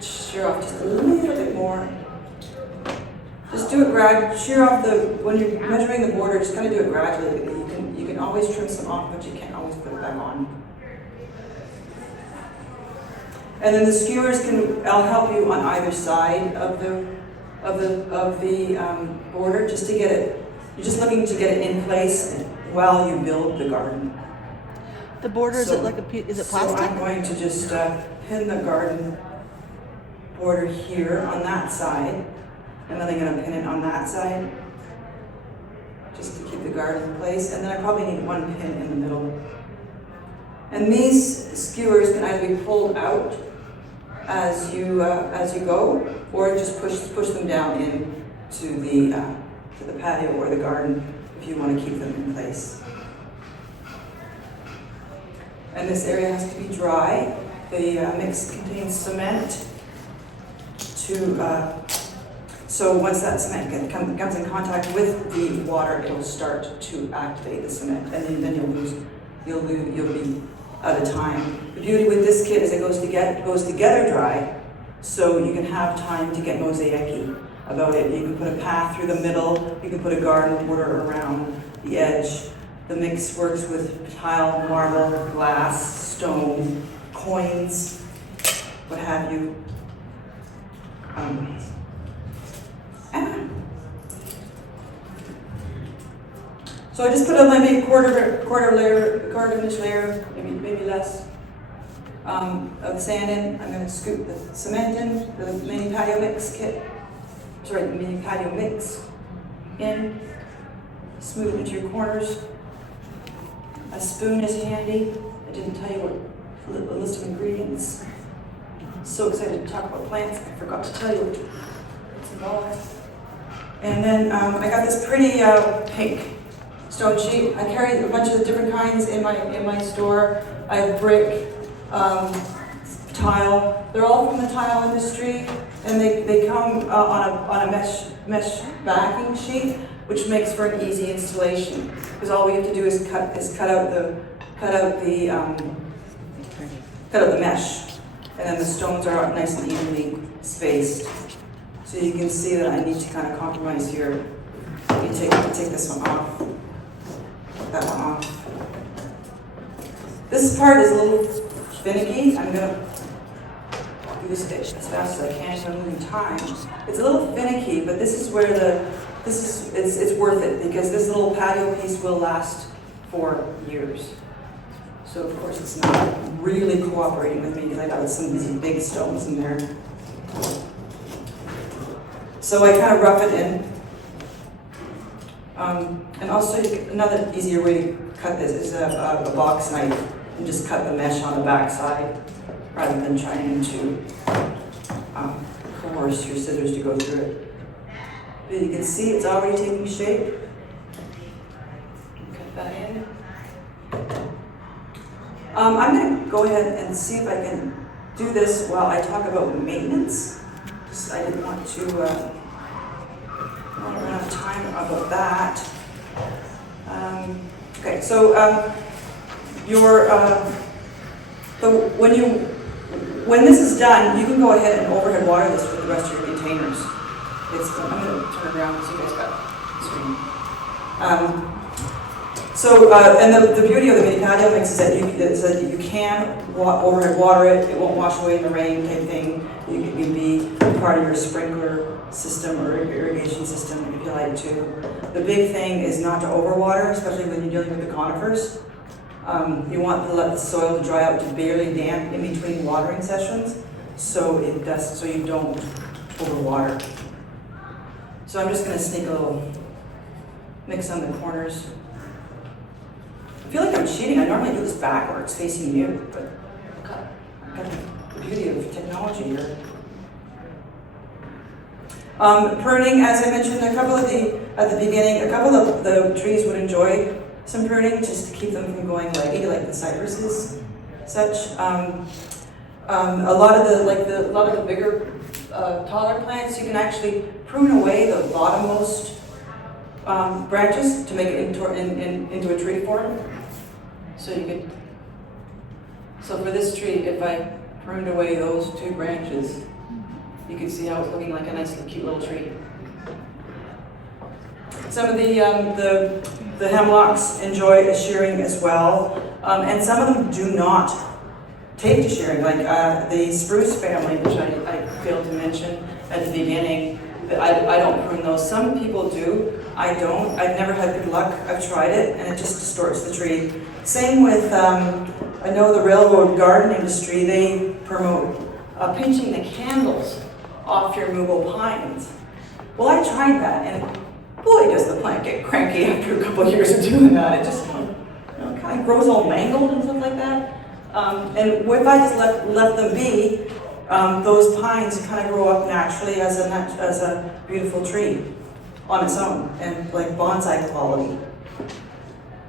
shear off just a little bit more. Just do it shear off when you're measuring the border, just kind of do it gradually. You can always trim some off, but you can't always put it back on. And then the skewers I'll help you on either side of the border, just to get it, you're just looking to get it in place while you build the garden. The border, is So- it like is it plastic? So I'm going to just pin the garden border here on that side, and then I'm going to pin it on that side, just to keep the garden in place. And then I probably need one pin in the middle. And these skewers can either be pulled out as you go, or just push them down into the patio or the garden if you want to keep them in place. And this area has to be dry. The mix contains cement so once that cement comes in contact with the water, it'll start to activate the cement, and then you'll be out of time. The beauty with this kit is it goes together dry, so you can have time to get mosaic-y about it. You can put a path through the middle, you can put a garden border around the edge. The mix works with tile, marble, glass, stone, coins, what have you. So I just put maybe quarter inch layer, maybe less, of sand in. I'm going to scoop the cement in, the Mini Patio Mix Kit. The Mini Patio Mix in. Smooth it into your corners. A spoon is handy. I didn't tell you what a list of ingredients. So excited to talk about plants, I forgot to tell you what's involved. And then I got this pretty pink stone sheet. I carry a bunch of different kinds in my store. I have brick, tile. They're all from the tile industry, and they come on a mesh backing sheet, which makes for an easy installation. Because all we have to do is cut out the mesh. And then the stones are nice and evenly spaced. So you can see that I need to kind of compromise here. You take this one off, that one off. This part is a little finicky. I'm gonna do this as fast as I can because I'm losing time. It's a little finicky, but this is where it's worth it, because this little patio piece will last for years. So of course it's not really cooperating with me because I got some of these big stones in there. So I kind of rough it in. And also another easier way to cut this is a box knife and just cut the mesh on the back side rather than trying to coerce your scissors to go through it. But you can see it's already taking shape. Cut that in. I'm going to go ahead and see if I can do this while I talk about maintenance. I didn't want to run out of time about that. Okay, so when this is done, you can go ahead and overhead water this for the rest of your containers. I'm going to turn it around so you guys got the screen. And the beauty of the Mini Patio Mix is that you can overhead water it. It won't wash away in the rain type thing. You can be part of your sprinkler system or irrigation system if you like to. The big thing is not to overwater, especially when you're dealing with the conifers. You want to let the soil dry out to barely damp in between watering sessions, so you don't overwater. So I'm just going to sneak a little mix on the corners. I feel like I'm cheating. I normally do this backwards, facing you, but I've got the beauty of technology here. Pruning, as I mentioned, at the beginning, a couple of the trees would enjoy some pruning just to keep them from going leggy, like the cypresses, such. A lot of the bigger, taller plants, you can actually prune away the bottommost branches to make it into a tree form. So for this tree, if I pruned away those two branches, you can see how it's looking like a nice, cute little tree. Some of the hemlocks enjoy shearing as well, and some of them do not take to shearing, like the spruce family, which I failed to mention at the beginning. I don't prune those. Some people do. I don't. I've never had good luck. I've tried it, and it just distorts the tree. Same with, I know the railroad garden industry, they promote pinching the candles off your movable pines. Well, I tried that, and boy, does the plant get cranky after a couple of years of doing that. It just kind of grows all mangled and stuff like that. And if I just let them be, those pines kind of grow up naturally as a beautiful tree on its own, and like bonsai quality.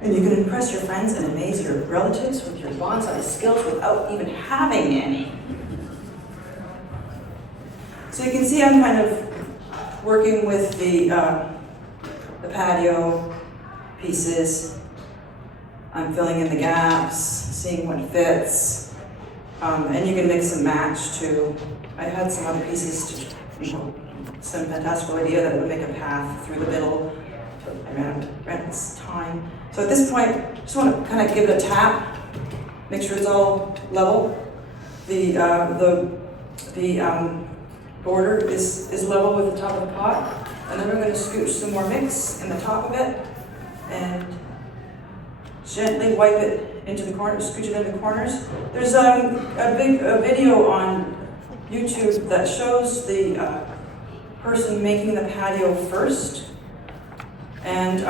And you can impress your friends and amaze your relatives with your bonsai skills without even having any. So you can see I'm kind of working with the patio pieces. I'm filling in the gaps, seeing what fits. And you can mix and match too. I had some other pieces, some fantastical idea that it would make a path through the middle. I ran out of time. So at this point, I just want to kind of give it a tap, make sure it's all level. The border is level with the top of the pot. And then we're going to scooch some more mix in the top of it and gently wipe it into the corners, scooch it into the corners. There's a video on YouTube that shows the person making the patio first. And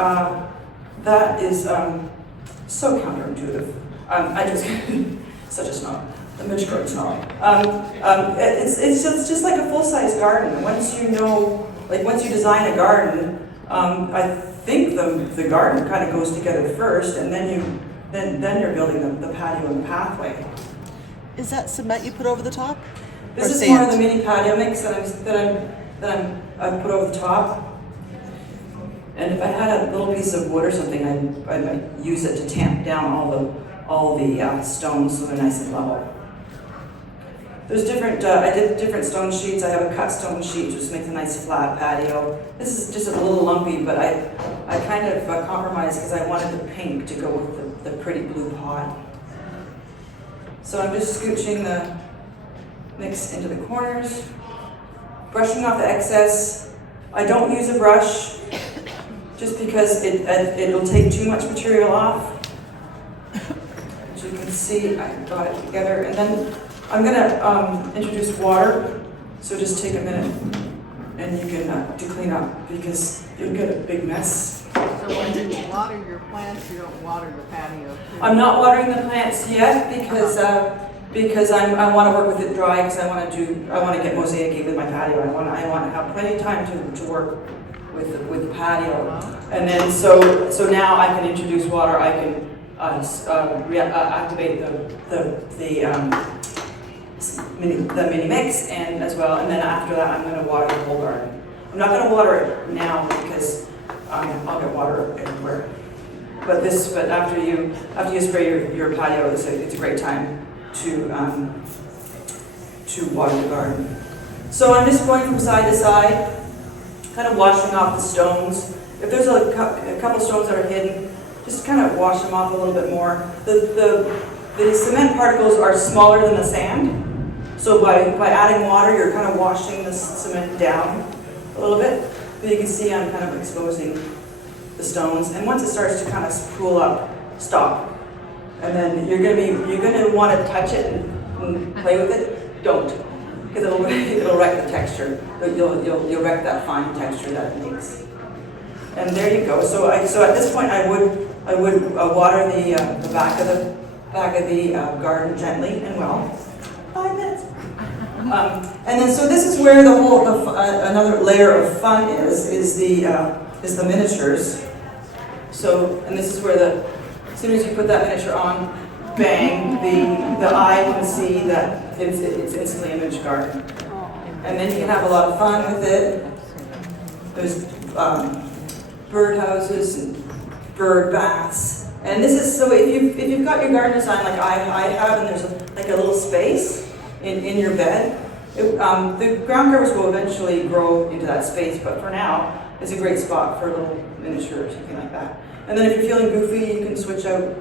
that is so counterintuitive. I just, such a snob. The Mitch Gordon snob. It's just like a full-size garden. Once you know, like once you design a garden, I think the garden kind of goes together first, and then you're building the patio and the pathway. Is that cement you put over the top? This Or is sand? more of the mini patio mix that I put over the top. And if I had a little piece of wood or something, I might use it to tamp down all the stones so they're nice and level. There's different, I did different stone sheets. I have a cut stone sheet, just makes a nice flat patio. This is just a little lumpy, but I kind of compromised because I wanted the pink to go with the pretty blue pot. So I'm just scooching the mix into the corners, brushing off the excess. I don't use a brush just because it'll take too much material off. As you can see, I got it together, and then I'm gonna introduce water. So just take a minute, and you can to clean up because you'll get a big mess. So when you water your plants, you don't water the patio too? I'm not watering the plants yet because I want to work with it dry because I want to get mosaic with my patio. I want to have plenty of time to work with the patio, and then so now I can introduce water. I can activate the mini mix and as well, and then after that I'm going to water the whole garden. I'm not going to water it now because I'll get water everywhere. But after you spray your patio, it's a great time to water the garden. So I'm just going from side to side, kind of washing off the stones. If there's a couple stones that are hidden, just kind of wash them off a little bit more. The cement particles are smaller than the sand, so by adding water, you're kind of washing the cement down a little bit. But you can see I'm kind of exposing the stones, and once it starts to kind of spool up, stop. And then you're gonna want to touch it and play with it. Don't, because it'll wreck the texture. You'll wreck that fine texture that it makes. And there you go. So at this point, I would water the back of the garden gently and well. 5 minutes. And then so this is where the whole another layer of fun is the miniatures. So, and this is where as soon as you put that miniature on, bang, the eye can see that it's instantly a miniature garden. And then you can have a lot of fun with it. There's bird houses and bird baths. And this is, so if you've got your garden design like I have, and there's like a little space in your bed, the ground covers will eventually grow into that space, but for now, is a great spot for a little miniature or something like that. And then if you're feeling goofy, you can switch out,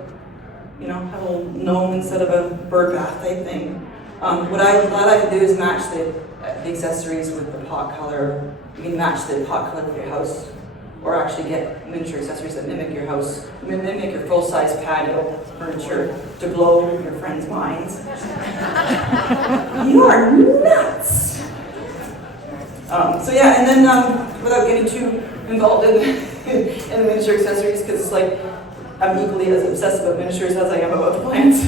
you know, have a little gnome instead of a bird bath type thing. What I like to do is match the accessories with the pot color. You can match the pot color with your house, or actually get miniature accessories that mimic your house, mimic your full-size patio furniture to blow your friends' minds. You are nuts! So yeah, and then without getting too involved in the miniature accessories, because it's like I'm equally as obsessed about miniatures as I am about plants.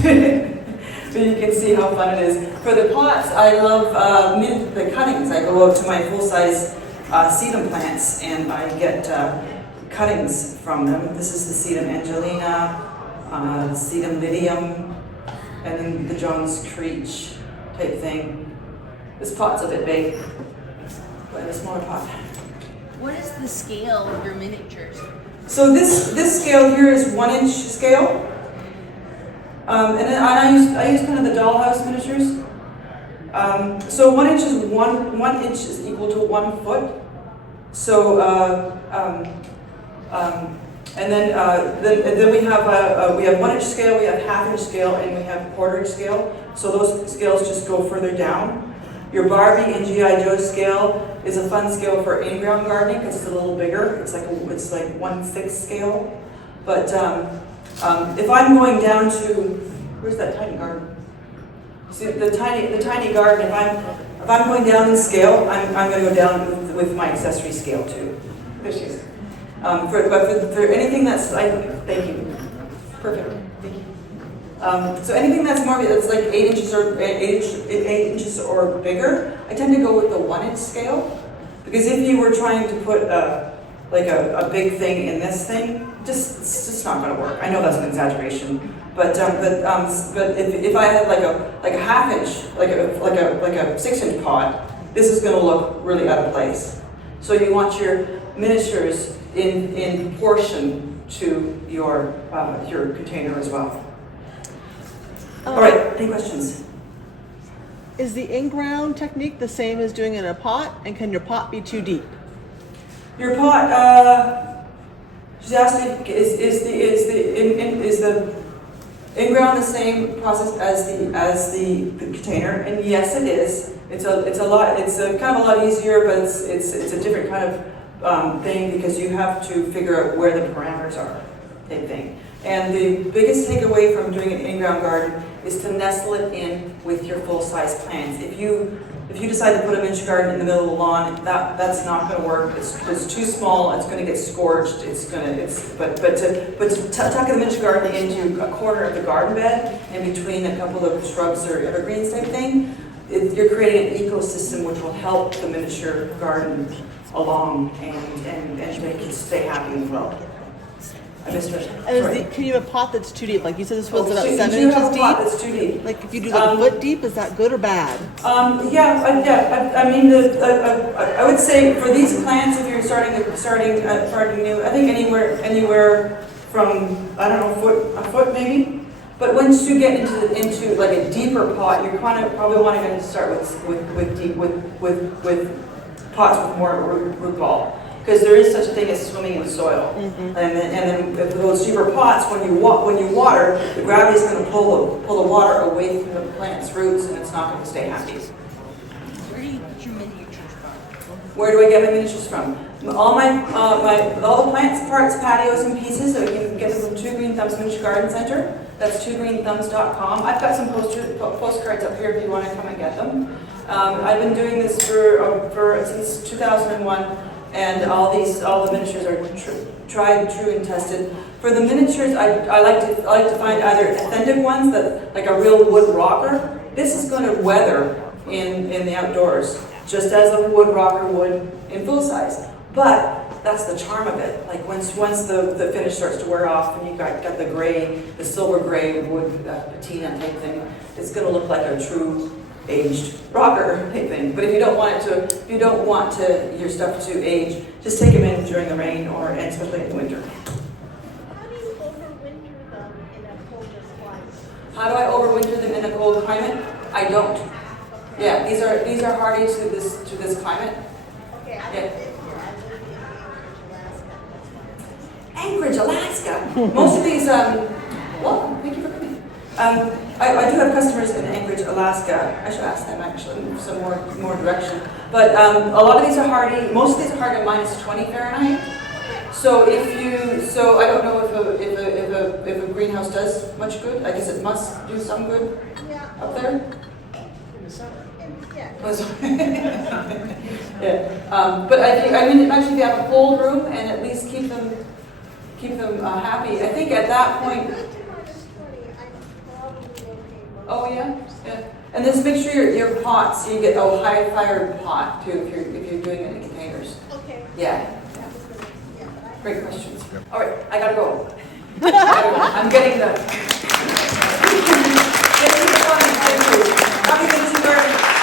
But you can see how fun it is. For the pots, I love the cuttings. I go out to my full-size sedum plants and I get cuttings from them. This is the sedum angelina, sedum lydium, and then the John's Creech type thing. This pot's a bit big, but a smaller pot. What is the scale of your miniatures? So this scale here is 1-inch scale. And then I use kind of the dollhouse miniatures. So 1 inch is one inch is equal to 1 foot. So and then we have 1 inch scale, we have half-inch scale, and we have quarter-inch scale. So those scales just go further down. Your Barbie and G.I. Joe scale is a fun scale for in-ground gardening because it's a little bigger. It's like 1/6 scale. But if I'm going down to, where's that tiny garden? See the tiny garden. If I'm going down in scale, I'm going to go down with my accessory scale too. There she is. For anything that's thank you, perfect. Thank you. So anything that's more that's like 8 inches or 8 inches or bigger, I tend to go with the 1 inch scale, because if you were trying to put a big thing in this thing, it's just not going to work. I know that's an exaggeration, but if I had like a half inch, like a 6 inch pot, this is going to look really out of place. So you want your miniatures in proportion to your container as well. All right, any questions? Is the in-ground technique the same as doing it in a pot, and can your pot be too deep? Your pot, she's asked me, is the in-ground the same process as the container? And yes, it is. It's kind of a lot easier, but it's a different kind of thing, because you have to figure out where the parameters are, type thing. And the biggest takeaway from doing an in-ground garden is to nestle it in with your full-size plants. If you decide to put a miniature garden in the middle of the lawn, that's not going to work. It's too small. It's going to get scorched. But to tuck the miniature garden into a corner of the garden bed, in between a couple of shrubs or evergreens type thing, you're creating an ecosystem which will help the miniature garden along and make it stay happy and well. I missed it. And can you have a pot that's too deep? Like you said, this was about 7 Have a inches pot deep. that's too deep. Like if you do like a foot deep, is that good or bad? I mean, I would say for these plants, if you're starting new, I think anywhere from, I don't know, a foot maybe. But once you get into like a deeper pot, you're probably wanting to start with pots with more root ball, because there is such a thing as swimming in soil. And then with those deeper pots, when you water, the gravity is going to pull the water away from the plant's roots, and it's not going to stay happy. Where do you get your miniatures from? Where do I get my miniatures from? All the plants, parts, patios, and pieces. So you can get them from 2 Green Thumbs Miniature Garden Center. That's 2greenthumbs.com. I've got some postcards up here if you want to come and get them. I've been doing this since 2001, and all the miniatures are tried, true, and tested. For the miniatures, I like to find either authentic ones, that like a real wood rocker. This is going to weather in the outdoors, just as a wood rocker would in full size. But that's the charm of it. Like once the finish starts to wear off, and you've got the gray, the silver gray wood patina type thing, it's going to look like a true aged rocker type thing. But if you don't want your stuff to age, just take them in during the rain, and especially in the winter. How do you overwinter them in a coldest climate? How do I overwinter them in a cold climate? I don't. Yeah, these are hardy to this climate. Okay, I Yeah. live here. I live in Anchorage, Alaska. Most of these, well, thank you for coming. I do have customers in Anchorage, Alaska. I should ask them actually some more direction. But a lot of these are hardy. Most of these are hardy at -20 Fahrenheit. So I don't know if a greenhouse does much good. I guess it must do some good up there. In the summer. Yeah. But I mean, imagine if you have a cold room and at least keep them happy. I think at that point. Oh yeah, yeah. And just make sure your pots, you get a high fired pot too if you're doing it in containers. Okay. Yeah. Great questions. All right, I gotta go. I'm getting the. Thank you for coming. Thank you. Happy Thanksgiving.